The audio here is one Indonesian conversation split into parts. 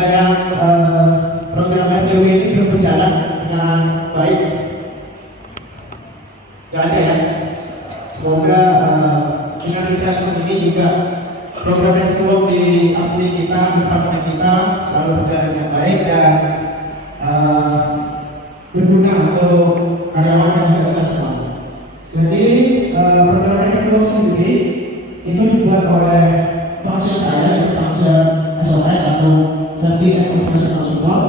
yang program RTW ini belum berjalan dengan baik, nggak ada ya. Semoga dengan seperti ini juga program yang turun di aplikasi kita, di platform kita selalu berjalan dengan baik dan berguna untuk karyawan dan juga kita semua. Jadi program RTW sendiri itu dibuat oleh mahasiswa saya, mahasiswa SOS atau Safety and Operational Support,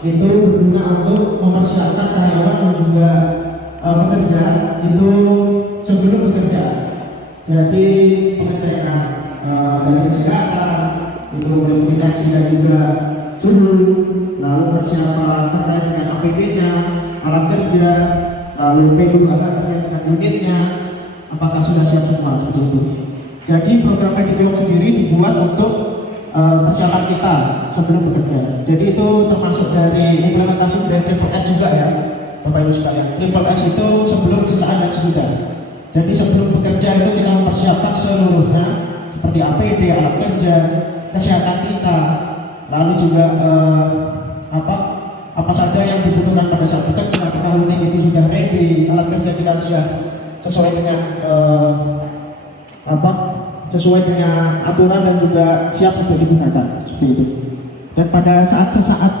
itu berguna untuk mempersiapkan karyawan dan juga pekerja itu sebelum bekerja. Jadi pengecekan dari kesehatan, itu verifikasi dan juga suhu, lalu persiapan terkait dengan APD-nya, alat kerja, lalu PU terkait dengan unitnya, apakah sudah siap semua seperti itu. Jadi program PDPO sendiri dibuat untuk persiapan kita sebelum bekerja. Jadi itu termasuk dari implementasi dari Triple S juga ya, Bapak Ibu sekalian. Triple S itu sebelum, sesaat, dan sesudah. Jadi sebelum bekerja itu kita mempersiapkan seluruhnya seperti APD, alat kerja, kesehatan kita, lalu juga apa saja yang dibutuhkan pada saat bekerja. Apakah unit itu sudah ready, alat kerja kita sudah sesuai dengan sesuai dengan aturan dan juga siap untuk digunakan seperti itu. Dan pada sesaat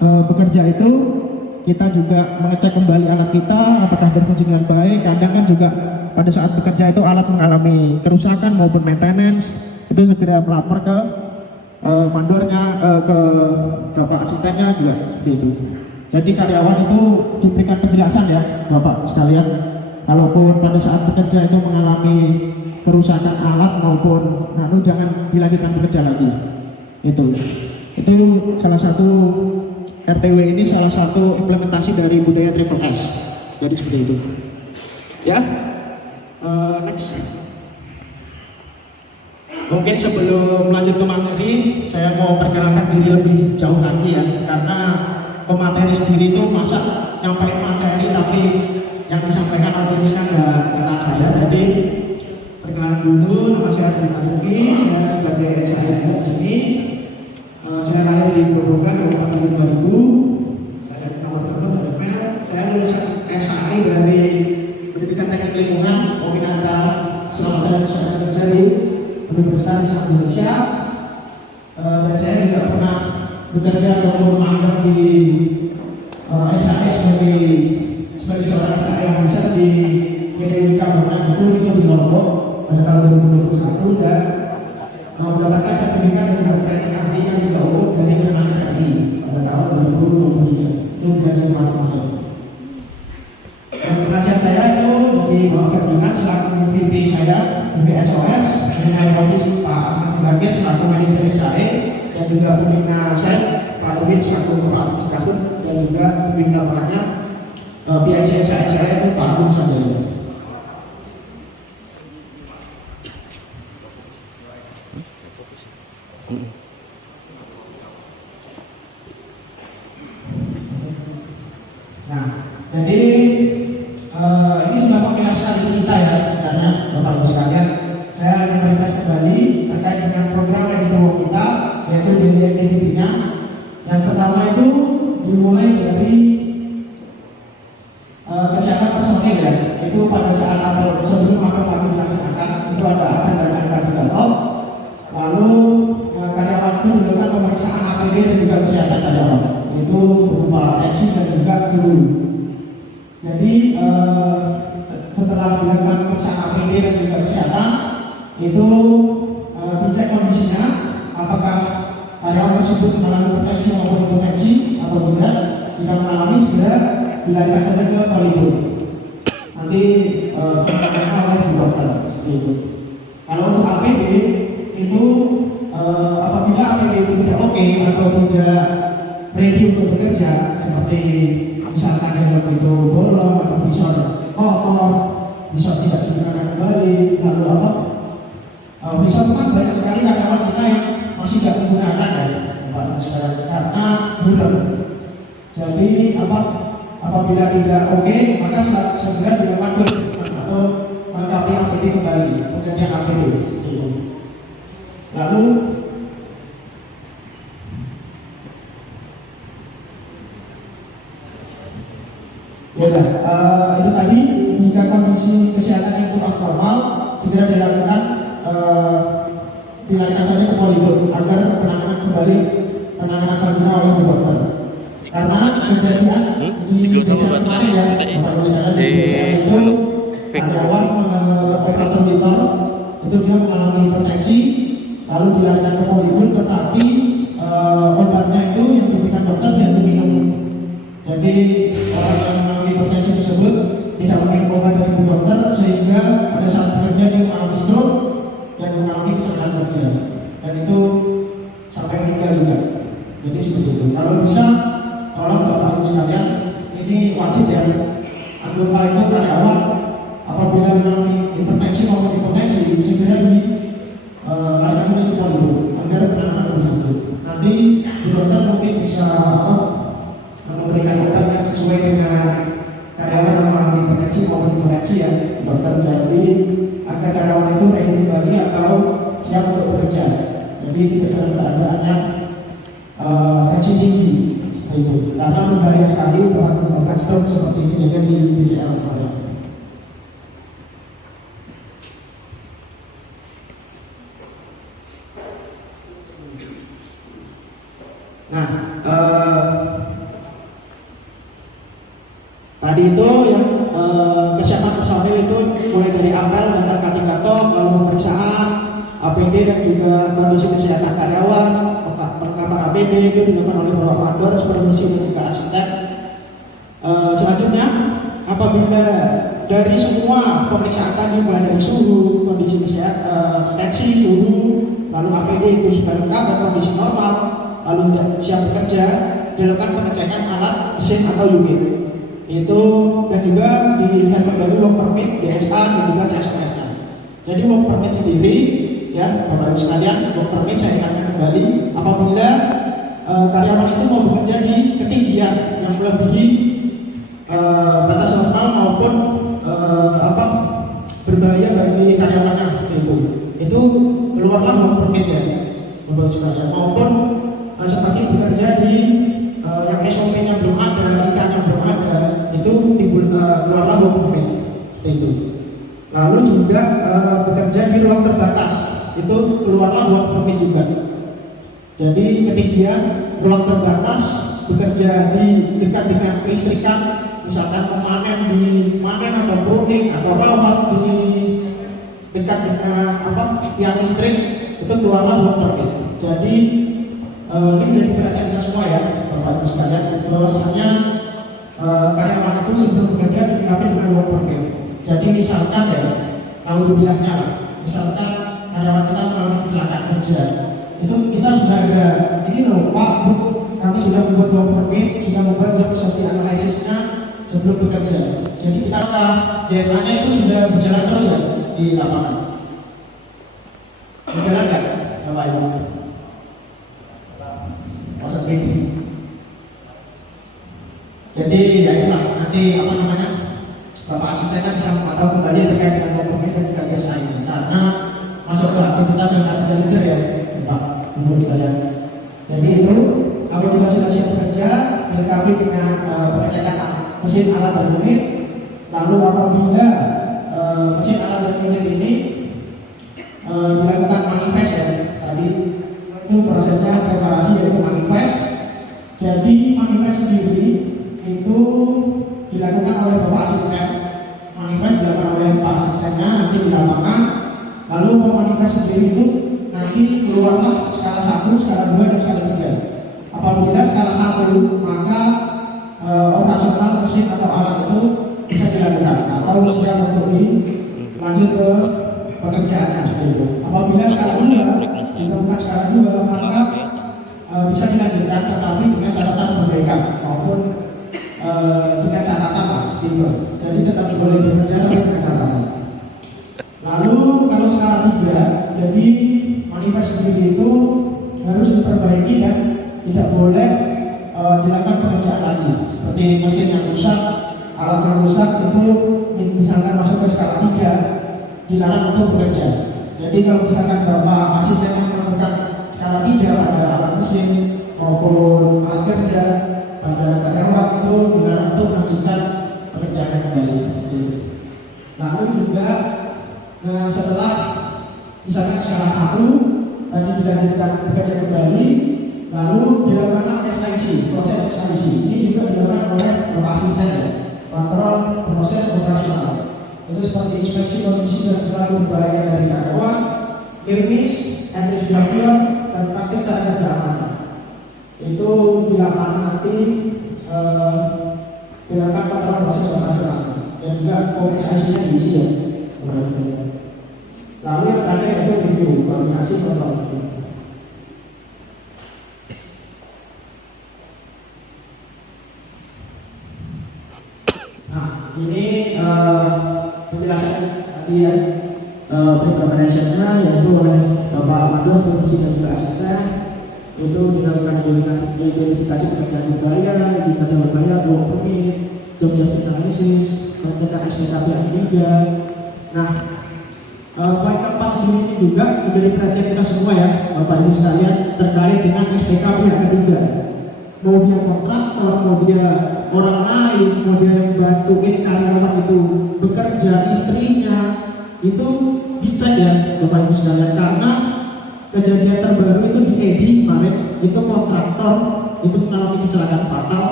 bekerja itu kita juga mengecek kembali alat kita apakah berfungsi dengan baik. Kadang kan juga pada saat bekerja itu alat mengalami kerusakan maupun maintenance, itu segera melapor ke mandornya, ke bapak asistennya juga seperti itu. Jadi karyawan itu diberikan penjelasan ya Bapak sekalian, kalaupun pada saat bekerja itu mengalami kerusakan alat maupun jangan dilanjutkan bekerja lagi. Itu salah satu RTW ini salah satu implementasi dari budaya Triple S. Jadi seperti itu. Ya, next. Mungkin sebelum lanjut ke materi, saya mau perkenalkan diri lebih jauh lagi ya, karena pemateri sendiri itu masa nyampein materi tapi yang disampaikan audiensnya nggak kenal saya. Jadi perkenalan dulu, nama saya Adi Taruki, saya sebagai SHR di sini. Saya lahir di Grobogan, Kabupaten 2000. Saya nomor telepon ada email. Saya lulus SHI dari Pendidikan Teknik Lingkungan Ominata Surabaya Surabaya Jari Universitas Islam Indonesia. Dan saya juga pernah bekerja atau magang di SHI sebagai seorang SHI yang bisa di PT Wika Bangunan itu di Lombok pada tahun 2021 dan mendapatkan sertifikat dari training ahli yang juga umum dari Kementerian ahli pada tahun 2023 itu menjadi maksimal. Penasihat saya itu di bawah bimbingan selaku VP saya di SOS dengan Komisi Pak Ahmad Bagir selaku manajer SAE dan juga pembina saya Pak Ubin selaku kepala administrasi dan juga pembina lainnya PIC saya itu Pak Agung Sanjaya. Nah, jadi ini sudah pakai sekali kita ya sebenarnya Bapak Ibu sekalian. Saya ingin berikan kembali terkait dengan program yang dibawa kita, yaitu DDT-nya. Yang pertama itu dimulai dari kesehatan personil ya, itu pada saat apel sebelum apel kami dilaksanakan itu ada kandidat. Lalu karyawan itu dilakukan pemeriksaan APD dan juga kesehatan karyawan, itu berupa eksis dan juga guru. Jadi setelah dilakukan pemeriksaan APD dan juga kesehatan itu dicek kondisinya apakah karyawan tersebut mengalami potensi maupun hipotensi atau tidak. Jika mengalami segera dilarikan saja ke poliklinik. Nanti penanganannya oleh dokter seperti itu. Kalau untuk APD itu apabila APD itu tidak oke atau tidak ready untuk bekerja, seperti misalkan helm itu bolong atau visor kotor, visor tidak digunakan kembali, lalu visor kan banyak sekali karyawan kita yang masih tidak menggunakan ya, karena buram. Jadi apabila tidak oke, maka segera dilakukan atau melengkapi APD kembali, perjanjian APD. Lalu formal segera dilakukan dilarikan saja ke poligon agar penanganan kembali penanganan selanjutnya oleh Bu Dokter. Karena kejadian di desa kemarin ya, Bapak Ibu sekalian, di desa itu karyawan operator gitar itu dia mengalami hipertensi, lalu dilarikan ke poligon, tetapi obatnya itu yang diberikan dokter dia diminum. Jadi orang yang mengalami hipertensi tersebut tidak meminum obat dari Bu Dokter, sehingga pada saat bekerja dia mengalami stroke dan mengalami kecelakaan kerja, dan itu sampai meninggal juga. Jadi seperti itu. Kalau bisa, tolong Bapak Ibu sekalian, ini wajib ya, anggota itu karyawan apabila mengalami hipertensi maupun hipotensi segera dilarikan ke poligon agar penanganan lebih lanjut. Nanti Bu Dokter mungkin bisa memberikan obat yang sesuai dengan karyawan yang mengalami hipertensi maupun hipotensi ya, dokter. Jadi agar karyawan itu ready kembali atau siap untuk bekerja. Jadi tidak dalam keadaan yang tensi tinggi itu, karena berbahaya sekali bahkan stroke seperti ini jadi di BCL kemarin. Nah, tadi itu yang kesehatan personil itu mulai dari apel dan kating-katok, lalu pemeriksaan APD dan juga kondisi kesehatan karyawan, perlengkapan APD itu dilakukan oleh Bapak Mandor, supervisi dan juga asisten. Selanjutnya, apabila dari semua pemeriksaan tadi mulai dari suhu, kondisi kesehatan, tensi, suhu, lalu APD itu sudah lengkap dan kondisi normal, lalu siap bekerja, dilakukan pengecekan alat mesin atau unit itu, dan juga dilihat kembali work permit, DSA dan juga CSOS-nya. Jadi work permit sendiri ya Bapak Ibu sekalian, work permit saya ingatkan kembali apabila karyawan itu mau bekerja di ketinggian yang melebihi batas normal maupun berbahaya bagi karyawannya seperti itu keluarlah work permit ya Bapak Ibu sekalian, maupun seperti bekerja di yang SOP-nya belum ada, IK-nya belum ada, itu timbul keluarlah work permit seperti itu. Lalu juga bekerja di ruang terbatas itu keluarlah work permit juga. Jadi ketinggian ruang terbatas, bekerja di dekat dengan kelistrikan, misalkan memanen di panen atau pruning atau rawat di dekat dengan tiang listrik, itu keluarlah work permit. Jadi ini menjadi perhatian kita semua ya Bapak Ibu sekalian, bahwasanya karyawan itu sebelum bekerja dilengkapi dengan work permit. Jadi misalkan ya, kalau dibilangnya misalkan karyawan kita mengalami kecelakaan kerja, itu kita sudah ada ini loh Pak Bu, kami sudah membuat work permit, sudah membuat job safety analisisnya sebelum bekerja. Jadi kita JSA-nya itu sudah berjalan terus ya di lapangan. Berjalan nggak Bapak Ibu? Jadi ya itulah, nanti Bapak asistennya bisa memantau kembali terkait dengan work permit dan juga JSA ini, karena masuk ke aktivitas yang ada leader ya Pak Ibu sekalian. Jadi itu kalau kita sudah siap bekerja, dilengkapi dengan pengecekan mesin alat dan unit, lalu apabila mesin alat dan unit ini dilakukan manifest ya tadi, itu prosesnya preparasi yaitu manifest. Jadi manifest sendiri itu dilakukan oleh Bapak asisten, manifest dilakukan oleh Pak asistennya nanti di lapangan. Lalu manifest sendiri itu nanti keluarlah skala 1, skala 2, dan skala 3. Apabila skala 1 maka operasional mesin atau alat itu bisa dilakukan atau sudah untuk dilanjut ke pekerjaannya seperti itu. Apabila skala 2 ditemukan skala 2 maka bisa dilanjutkan, tetapi dengan catatan perbaikan maupun dengan catatan seperti itu. Jadi tetap boleh bekerja tapi dengan catatan. Lalu kalau skala 3, jadi manifest sendiri itu harus diperbaiki dan tidak boleh dilakukan pengerjaan lagi. Seperti mesin yang rusak, alat yang rusak itu misalkan masuk ke skala 3, dilarang untuk bekerja. Jadi kalau misalkan Bapak asisten yang menemukan skala 3 pada alat mesin maupun alat kerja pada karyawan itu dilarang untuk melanjutkan pekerjaan kembali. Lalu juga Nah, setelah misalnya skala 1 tadi dilanjutkan bekerja kembali, lalu dilakukan SIC, proses SIC. Ini juga dilakukan oleh Bapak Asisten ya, kontrol proses operasional. Itu seperti inspeksi kondisi dan perilaku berbahaya dari karyawan, IRMIS, etis behavior, dan praktik cara kerja aman. Itu dilakukan nanti dilakukan kontrol proses operasional dan juga SIC-nya diisi ya. Lalu yang terakhir itu review, koordinasi kontrol. Nah, ini penjelasan tadi ya, implementasinya yaitu oleh Bapak Amador, Komisi dan juga Asisten. Itu dilakukan identifikasi pekerjaan berbahaya, indikator berbahaya, work permit, job justice analysis, pengecekan SPKP yang ketiga. Nah, poin keempat sendiri ini juga menjadi perhatian kita semua ya, Bapak Ibu sekalian, terkait dengan SPKP yang ketiga. Mau dia kontraktor, mau dia orang lain, mau dia yang bantuin karyawan itu bekerja, istrinya, itu dicek ya Bapak Ibu sekalian, karena kejadian terbaru itu di EDI kemarin, itu kontraktor itu mengalami kecelakaan fatal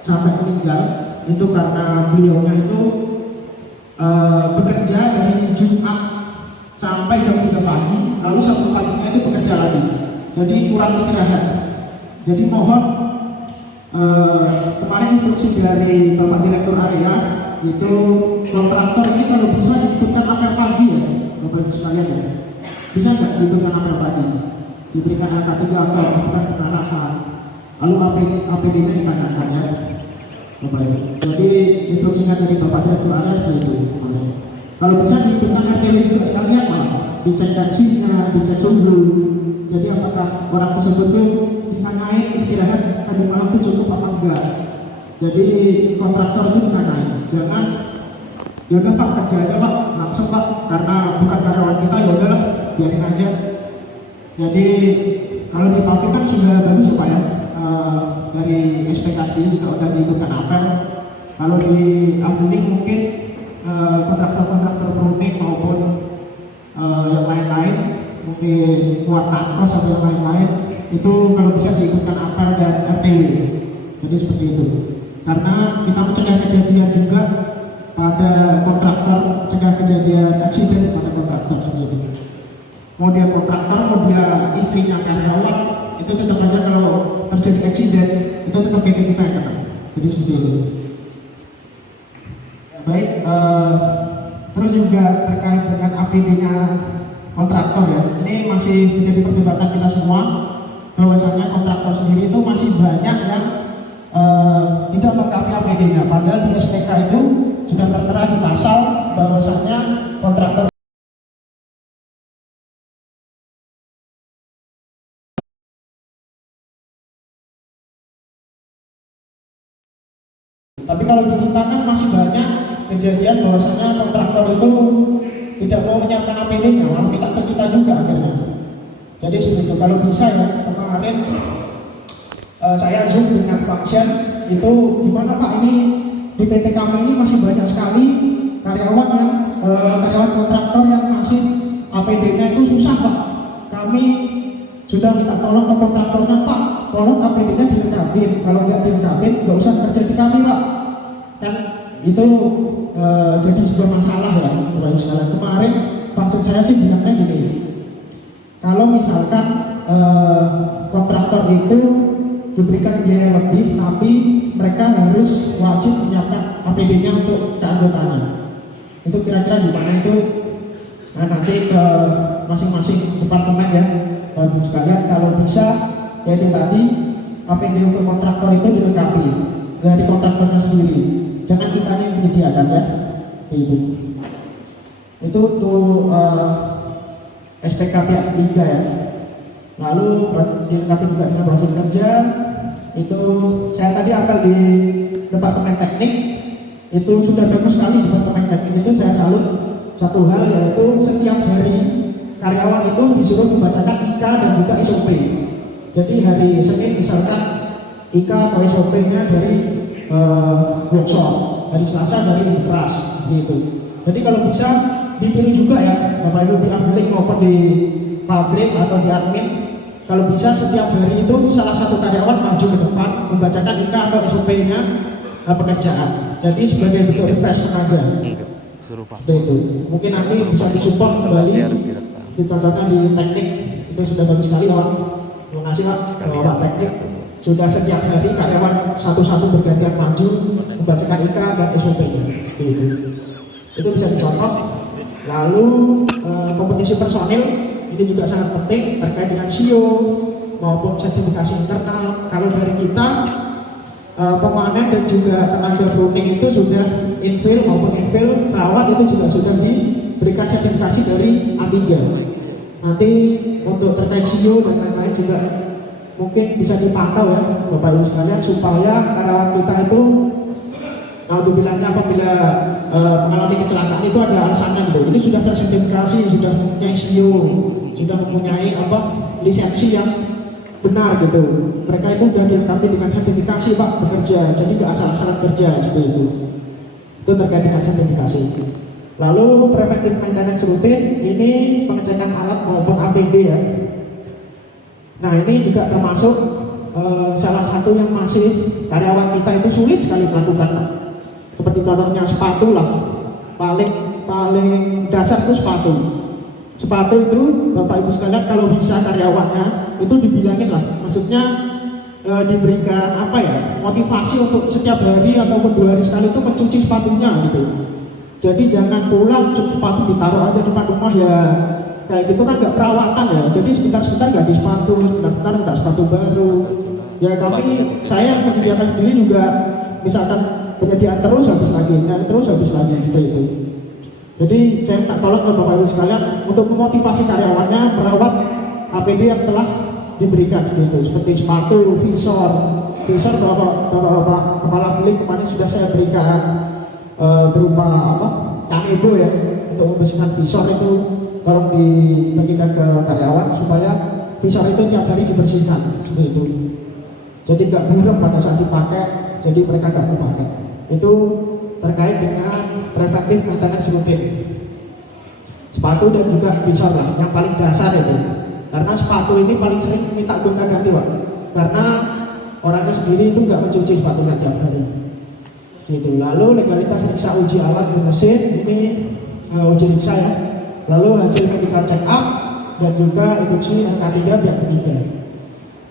sampai meninggal, itu karena beliaunya itu bekerja dari Jumat sampai jam 3 pagi, lalu Sabtu paginya itu bekerja lagi, jadi kurang istirahat. Jadi mohon kemarin instruksi dari Bapak Direktur Area itu kontraktor ini kalau bisa diikutkan apel pagi ya Bapak Ibu sekalian ya. Bisa nggak diberikan apel pagi, diberikan angka 3 atau bukan pengarahan, lalu APD-nya ditanyakan ya Bapak Ibu. Jadi instruksinya dari Bapak Direktur Area seperti itu. Kalau bisa diberikan RTW juga sekalian Pak, dicek tensinya, dicek suhu. Jadi apakah orang tersebut itu ditanyain istirahat tadi malam itu cukup apa enggak. Jadi kontraktor itu ditanyain, jangan yaudah Pak kerja aja Pak, langsung Pak, karena bukan karyawan kita, yaudahlah biarin aja. Jadi kalau di pabrik kan sudah bagus Pak ya, dari ekspektasi juga udah diikutkan apel. Kalau di Ambuling mungkin kontraktor-kontraktor pruning maupun yang lain-lain, mungkin kuat tangkos atau yang lain-lain, itu kalau bisa diikutkan apel dan RTW. Jadi seperti itu, karena kita mencegah kejadian juga pada kontraktor, mencegah kejadian aksiden pada kontraktor seperti itu. Mau dia kontraktor, mau dia istrinya karyawan, itu tetap aja kalau terjadi aksiden itu tetap kita yang kena. Jadi seperti itu. Baik, terus juga terkait dengan APD-nya kontraktor ya, ini masih menjadi perdebatan kita semua, bahwasanya kontraktor sendiri itu masih banyak yang tidak melengkapi APD-nya, padahal di SPK itu sudah tertera di pasal bahwasanya kontraktor. Tapi kalau di kita kan masih banyak kejadian bahwasanya kontraktor itu tidak mau menyiapkan APD-nya, malah minta ke kita juga akhirnya. Jadi seperti itu. Kalau bisa ya, kemarin saya zoom dengan Pak Sian, itu gimana Pak, ini di PT kami ini masih banyak sekali karyawan yang karyawan kontraktor yang masih APD-nya itu susah Pak. Kami sudah minta tolong ke kontraktornya Pak, tolong APD-nya dilengkapin, kalau nggak dilengkapin nggak usah kerja di kami Pak. Kan itu jadi sebuah masalah ya Bapak sekalian. Kemarin maksud saya sih bilangnya gini, kalau misalkan kontraktor itu diberikan biaya lebih, tapi mereka harus wajib menyiapkan APD-nya untuk keanggotanya. Itu kira-kira di mana itu nanti ke masing-masing departemen ya Bapak sekalian. Kalau bisa yaitu tadi APD untuk kontraktor itu dilengkapi dari kontraktornya sendiri, jangan kita yang menyediakan ya. Itu untuk SPKP yang ketiga ya. Lalu dilengkapi juga dengan bahasa kerja. Itu saya tadi akan di departemen teknik, itu sudah bagus sekali. Departemen teknik itu saya salut satu hal, yaitu setiap hari karyawan itu disuruh membacakan IK dan juga SOP. Jadi hari Senin misalkan IK atau SOP-nya dari workshop, hari Selasa dari keras gitu. Jadi kalau bisa dipilih juga ya Bapak Ibu pihak milik maupun di pabrik atau di admin. Kalau bisa setiap hari itu salah satu karyawan maju ke depan membacakan IK atau SOP-nya pekerjaan. Jadi sebagai bentuk refreshment aja. Itu mungkin nanti bisa disupport kembali ditontonnya di teknik, itu sudah bagus sekali Pak. Terima kasih Pak. Pak teknik sudah setiap hari karyawan satu-satu bergantian maju membacakan IK dan SOP-nya. Itu bisa dicontoh. Lalu kompetisi personil ini juga sangat penting terkait dengan SIO maupun sertifikasi internal. Kalau dari kita pemanen dan juga tenaga browning itu sudah infill maupun infil perawat itu juga sudah diberikan sertifikasi dari A3. Nanti untuk terkait SIO dan lain-lain juga mungkin bisa dipantau ya Bapak Ibu sekalian, supaya karyawan kita itu bilangnya apabila mengalami kecelakaan itu ada alasannya gitu. Ini sudah tersertifikasi, sudah mempunyai SIO, sudah mempunyai lisensi yang benar gitu. Mereka itu sudah dilengkapi dengan sertifikasi Pak bekerja, jadi nggak asal-asalan kerja seperti itu. Itu terkait dengan sertifikasi. Lalu preventive maintenance rutin ini pengecekan alat maupun APD ya. Nah ini juga termasuk salah satu yang masih karyawan kita itu sulit sekali melakukan Pak. Seperti contohnya sepatu lah, paling dasar itu sepatu. Sepatu itu Bapak Ibu sekalian kalau bisa karyawannya itu dibilangin lah, maksudnya diberikan motivasi untuk setiap hari ataupun 2 hari sekali itu mencuci sepatunya gitu. Jadi jangan pulang cuci sepatu ditaruh aja depan rumah ya, kayak gitu kan nggak perawatan ya. Jadi sebentar-sebentar ganti sepatu, sebentar minta sepatu baru. Ya saya menyediakan sendiri juga, misalkan penyediaan terus habis lagi seperti itu. Jadi saya minta tolong ke Bapak Ibu sekalian untuk memotivasi karyawannya merawat APD yang telah diberikan gitu, seperti sepatu, visor Bapak kepala milik kemarin sudah saya berikan berupa kanebo ya untuk membersihkan visor itu, tolong dibagikan ke karyawan supaya visor itu tiap hari dibersihkan seperti itu. Jadi nggak burem pada saat dipakai, jadi mereka nggak dipakai. Itu terkait dengan preventive maintenance rutin. Sepatu dan juga visor lah, yang paling dasar itu. Karena sepatu ini paling sering minta gonta ganti Pak. Karena orangnya sendiri itu nggak mencuci sepatunya tiap hari. Gitu. Lalu legalitas riksa uji alat di mesin ini uji riksa ya. Lalu hasil medical check up dan juga induksi LK3 pihak ketiga.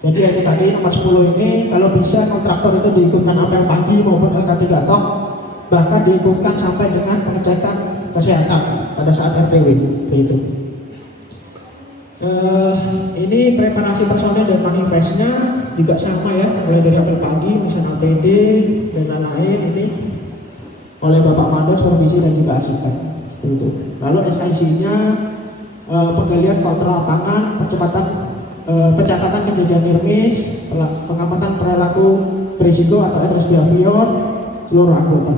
Jadi yang tadi nomor 10 ini kalau bisa kontraktor itu diikutkan apel pagi maupun LK3 tok, bahkan diikutkan sampai dengan pengecekan kesehatan pada saat RTW itu. Ini preparasi personel dan manifestnya juga sama ya, mulai dari apel pagi, misalnya APD dan lain-lain ini oleh Bapak Mandos, Provisi dan juga asisten. Itu. Lalu SIC-nya penggalian kontrol tangan, pencatatan kejadian NIRMIS, pengamatan perilaku berisiko atau adverse behavior seluruh anggota.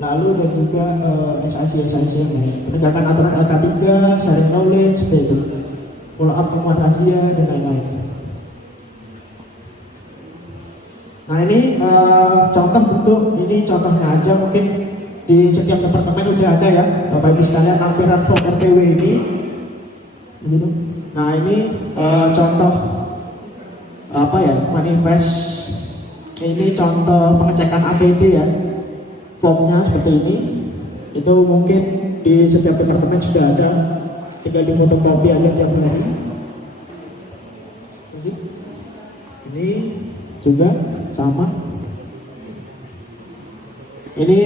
Lalu dan juga SIC penegakan aturan LK3, sharing knowledge, seperti itu, follow up temuan rahasia dan lain-lain. Nah ini contoh bentuk, ini contohnya aja, mungkin di setiap departemen udah ada ya Bapak Ibu sekalian lampiran form RTW ini. Begitu. Nah ini contoh manifest, ini contoh pengecekan APD ya, formnya seperti ini. Itu mungkin di setiap departemen sudah ada, tinggal difotokopi aja tiap hari. Ini juga sama. Ini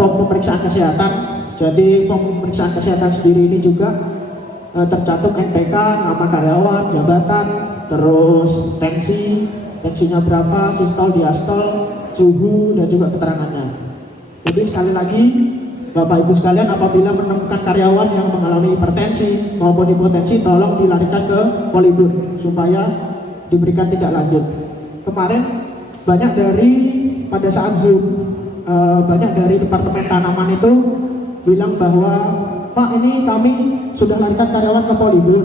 form pemeriksaan kesehatan. Jadi form pemeriksaan kesehatan sendiri ini juga tercantum NPK, nama karyawan, jabatan, terus tensinya berapa, sistol, diastol, suhu, dan juga keterangannya. Jadi sekali lagi Bapak Ibu sekalian, apabila menemukan karyawan yang mengalami hipertensi maupun hipotensi, tolong dilarikan ke polibur supaya diberikan tindak lanjut. Kemarin pada saat Zoom banyak dari departemen tanaman itu bilang bahwa Pak, ini kami sudah larikan karyawan ke polibur,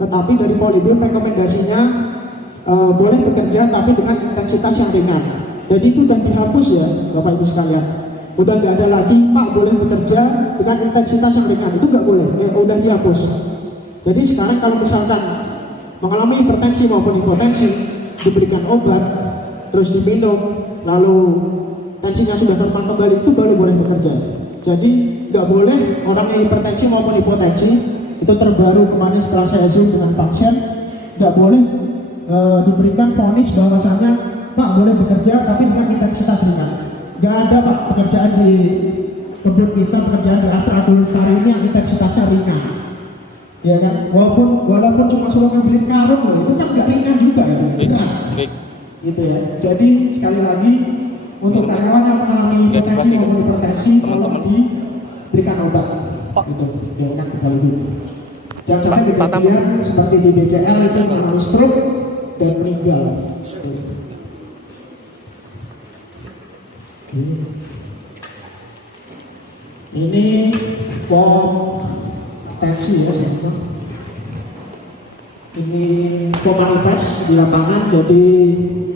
tetapi dari polibur rekomendasinya boleh bekerja tapi dengan intensitas yang ringan. Jadi itu sudah dihapus ya Bapak Ibu sekalian. udah nggak ada lagi Pak boleh bekerja dengan intensitas yang ringan, itu nggak boleh, udah dihapus. Jadi sekarang kalau misalkan mengalami hipertensi maupun hipotensi, diberikan obat, terus diminum, lalu tensinya sudah normal kembali, itu baru boleh bekerja. Jadi nggak boleh orang yang hipertensi maupun hipotensi, itu terbaru kemarin setelah saya zoom dengan pasien, nggak boleh diberikan vonis bahwasanya Pak boleh bekerja tapi dengan intensitas ringan. Nggak ada Pak pekerjaan di kebun kita, pekerjaan di Astra Lestari ini yang intensitasnya ringan, ya kan? Walaupun cuma suruh ngambilin karung loh, itu kan nggak ringan juga ya, benar? Gitu ya. Jadi sekali lagi untuk karyawan yang mengalami hipertensi maupun hipertensi, tolong diberikan obat. Gitu, jangan kembali dulu. Jangan sampai kejadian seperti di BCL itu mengalami stroke dan meninggal. Ini pom tensi ya, ini pom manifest di lapangan. Jadi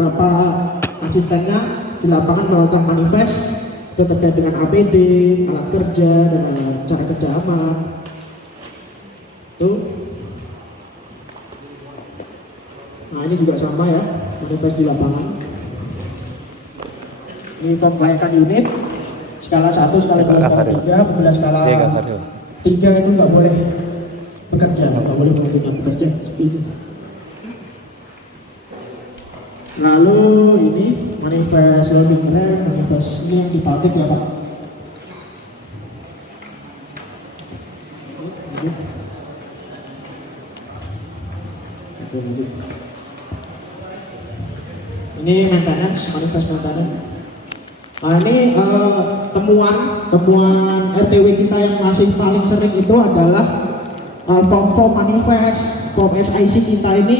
bapak asistennya di lapangan melakukan manifest terkait dengan APD, alat kerja, dan cara kerja aman. Tuh. Nah ini juga sama ya, manifest di lapangan. Ini pembayakan unit skala 1, skala 2, skala 3, bila skala 3 itu nggak boleh bekerja, nggak boleh melakukan bekerja seperti itu. Lalu ini manifest loading rate, manifest ini yang dipatik ya Pak. Ini maintenance, manifest maintenance. Nah ini temuan RTW kita yang masih paling sering itu adalah pom manifest, pom SIC kita ini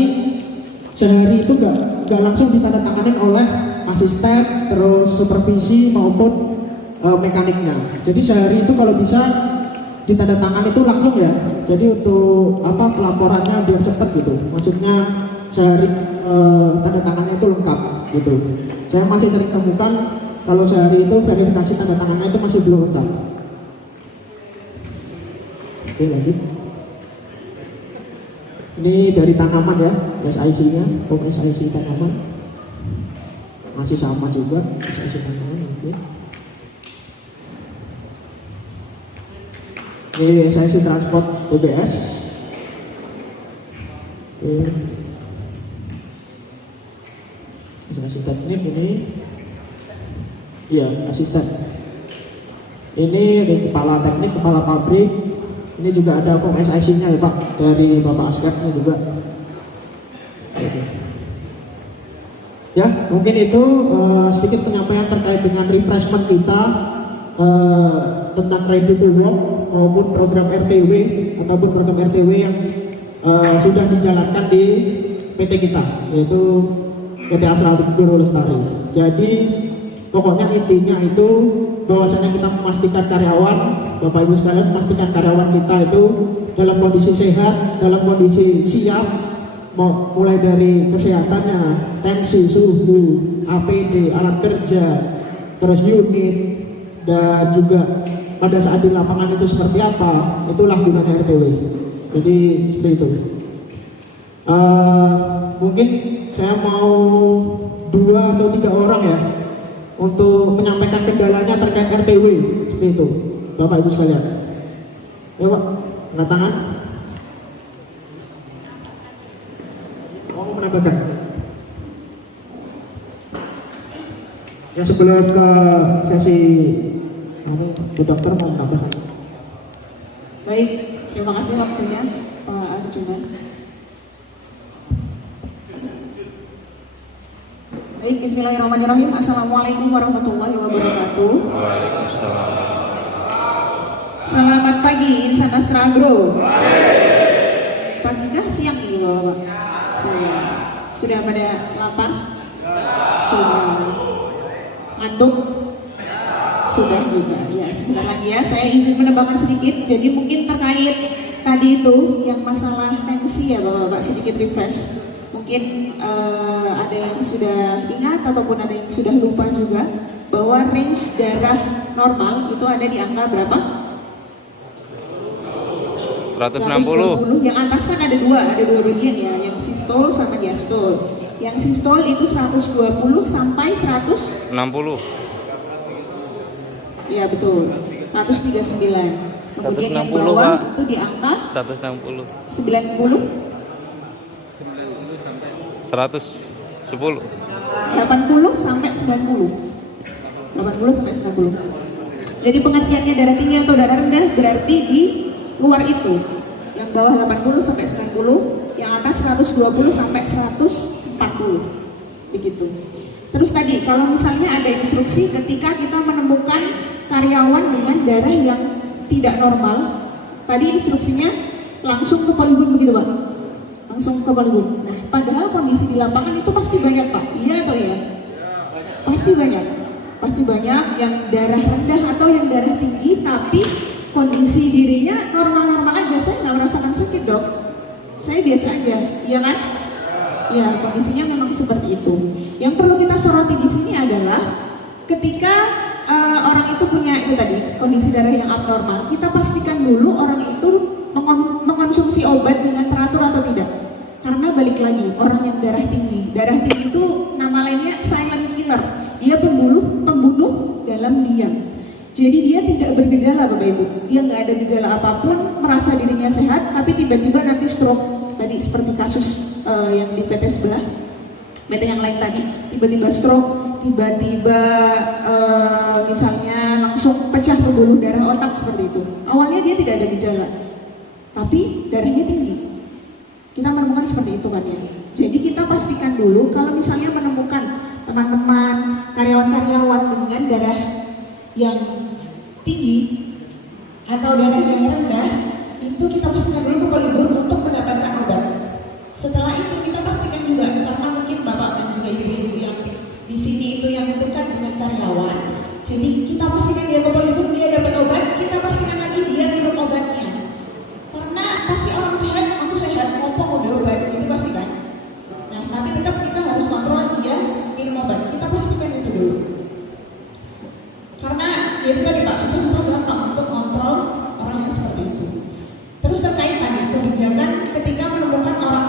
sehari itu gak langsung ditandatanganin oleh asisten, terus supervisi maupun mekaniknya. Jadi sehari itu kalau bisa ditandatangani itu langsung ya. Jadi untuk pelaporannya biar cepat gitu. Maksudnya sehari tanda tangannya itu lengkap gitu. Saya masih sering temukan kalau sehari itu verifikasi tanda tangannya itu masih belum lengkap. Oke lanjut. Ini dari tanaman ya, SIC-nya, pom SIC tanaman masih sama juga, SIC tanaman. Oke. Ini SIC transport UBS. Oke. Asisten teknik ini, iya asisten. Ini kepala teknik, kepala pabrik. Ini juga ada pom SIC-nya ya Pak, dari Bapak Askarnya juga. Oke. Ya, mungkin itu sedikit penyampaian terkait dengan refreshment kita tentang ready to work maupun program RTW ataupun program RTW yang sudah dijalankan di PT kita, yaitu PT Astra Lestari. Jadi pokoknya intinya itu bahwasanya kita memastikan karyawan, Bapak Ibu sekalian, memastikan karyawan kita itu dalam kondisi sehat, dalam kondisi siap, mulai dari kesehatannya, tensi, suhu, APD, alat kerja, terus unit, dan juga pada saat di lapangan itu seperti apa, itulah gunanya RTW. Jadi seperti itu. Mungkin saya mau 2 atau 3 orang ya untuk menyampaikan kendalanya terkait RTW seperti itu, Bapak Ibu sekalian. Ya Pak, angkat tangan. Mau menambahkan? Ya sebelum ke sesi Bu Dokter mau menambahkan. Baik, terima kasih waktunya Pak Arjuna. Baik, bismillahirrahmanirrahim. Assalamualaikum warahmatullahi wabarakatuh. Waalaikumsalam. Selamat pagi, Insan Astra Agro. Pagi kah siang nih Bapak? Siang. Sudah pada lapar? Sudah. Ngantuk? Sudah juga. Ya, sebentar lagi ya. Saya izin menambahkan sedikit. Jadi mungkin terkait tadi itu yang masalah tensi ya Bapak, sedikit refresh. Mungkin ada yang sudah ingat ataupun ada yang sudah lupa juga. bahwa range darah normal itu ada di angka berapa? 160. Yang atas kan ada dua bagian ya, yang sistol sama diastol. Yang sistol itu 120 sampai 100. 60. Ya betul, 139. Kemudian yang 160, bawah Pak. itu di angka 160. 90, 110. 80 sampai 90. 80 sampai 90. Jadi pengertiannya darah tinggi atau darah rendah berarti di luar itu. Yang bawah 80 sampai 90, yang atas 120 sampai 140. Begitu. Terus tadi kalau misalnya ada instruksi ketika kita menemukan karyawan dengan darah yang tidak normal, tadi instruksinya langsung ke polibun begitu Pak? Langsung ke polibun. Nah, padahal kondisi di lapangan itu pasti banyak Pak, iya atau iya? Pasti banyak yang darah rendah atau yang darah tinggi, tapi kondisi dirinya normal-normal aja, saya nggak merasakan sakit dok, saya biasa aja, iya kan? Ya, kondisinya memang seperti itu. Yang perlu kita soroti di sini adalah ketika orang itu punya itu tadi kondisi darah yang abnormal, kita pastikan dulu orang itu mengonsumsi obat dengan teratur atau tidak. Karena balik lagi, orang yang darah tinggi itu nama lainnya silent killer. Dia pembunuh dalam diam. Jadi dia tidak bergejala Bapak Ibu. Dia nggak ada gejala apapun, merasa dirinya sehat, tapi tiba-tiba nanti stroke. Tadi seperti kasus yang di PT sebelah, PT yang lain tadi, tiba-tiba stroke, tiba-tiba misalnya langsung pecah pembuluh darah otak seperti itu. Awalnya dia tidak ada gejala, tapi darahnya tinggi. Kita menemukan seperti itu kan ya. Jadi kita pastikan dulu kalau misalnya menemukan teman-teman, karyawan-karyawan dengan darah yang tinggi atau darah yang rendah, itu kita pastikan dulu ke polibun untuk mendapatkan obat. Setelah itu kita pastikan juga, karena mungkin bapak dan juga ibu-ibu yang di sini itu yang dekat dengan karyawan, jadi kita pastikan dia ke polibun, dia dapat obat, kita pastikan lagi dia minum obatnya. Karena pasti orang sehat, aku sehat, ngomong udah obat, itu pasti kan. Nah, tapi tetap kita harus kontrol dia minum obat, kita pastikan itu dulu. Karena ya itu tadi Pak, susah-susah gampang untuk kontrol orang yang seperti itu. Terus terkait tadi kebijakan ketika menemukan orang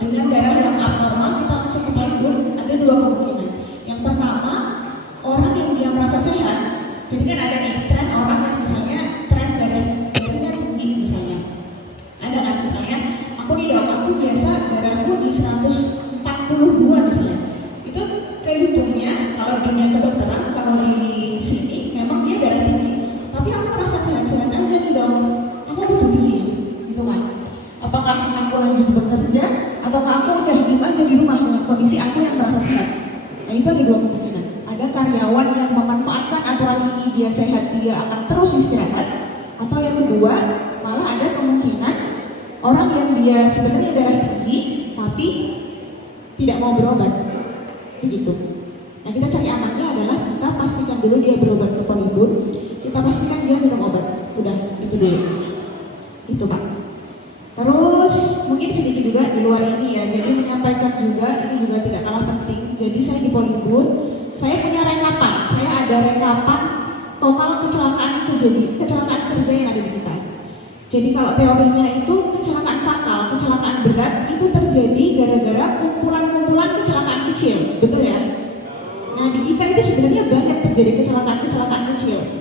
dengan darah yang abnormal, kita langsung ke polibun, ada dua kemungkinan. Yang pertama, orang yang dia merasa sehat, jadi kan ada nih tren orang yang misalnya tren darahnya tinggi misalnya. Ada kan misalnya, aku nih dok, aku biasa darahku di 142 misalnya. Itu kehitungnya kalau dunia kedokteran, kalau di sini memang dia darah tinggi. Tapi aku merasa sehat-sehat aja nih dok, aku butuh pilih, gitu kan. Apakah aku lagi bekerja, ataukah aku udah diem aja di rumah dengan kondisi aku yang merasa sehat. Nah itu ada dua kemungkinan. Ada karyawan yang memanfaatkan aturan ini, dia sehat, dia akan terus istirahat. Atau yang kedua, malah ada kemungkinan orang yang dia sebenarnya darah tinggi, tapi tidak mau berobat. Begitu. Nah kita cari amannya adalah kita pastikan dulu dia berobat ke polibun, kita pastikan dia minum obat. Udah, itu dulu. Itu Pak. Terus mungkin sedikit juga di luar ini ya, jadi menyampaikan juga, ini juga tidak kalah penting. Jadi saya di polibun, saya punya rekapan, saya ada rekapan total kecelakaan kerja yang ada di kita. Jadi kalau teorinya itu kecelakaan fatal, kecelakaan berat itu terjadi gara-gara kumpulan-kumpulan kecelakaan kecil, betul ya? Nah di kita itu sebenarnya banyak terjadi kecelakaan kecil.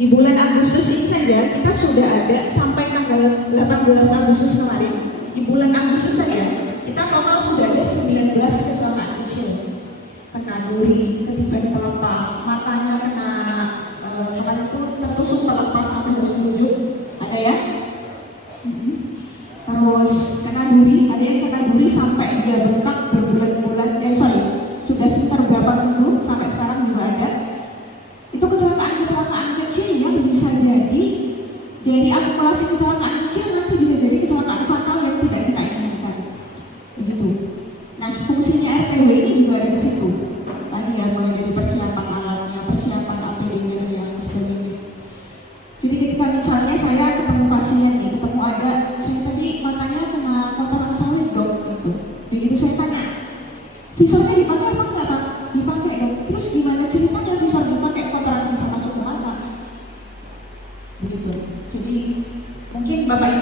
Di bulan Agustus ini saja kita sudah ada sampai tanggal 18 Agustus kemarin. Di bulan Agustus saja kita total sudah ada 19 kecelakaan kecil. Kena duri, ketiban pelepah, matanya kena itu tertusuk pelepah sampai 27. Ada ya? Terus kena duri, ada yang kena duri sampai dia bengkak berbulan-bulan. Sudah sekitar berapa minggu sampai sekarang juga ada. Itu kecelakaan kecil yang bisa jadi dari akumulasi kecelakaan kecil nanti bisa jadi kecelakaan fatal yang tidak kita inginkan. Begitu. Nah, fungsinya RTW ini juga ada di situ. Tadi ya mulai dari persiapan alatnya, persiapan APD-nya dan yang sebagainya. Jadi ketika misalnya saya ketemu pasien nih, ketemu ada, saya tadi matanya kena kotoran sawit dok, gitu. Begitu saya tanya, visornya dipakai apa enggak Pak? Dipakai dok. Bapak Ibu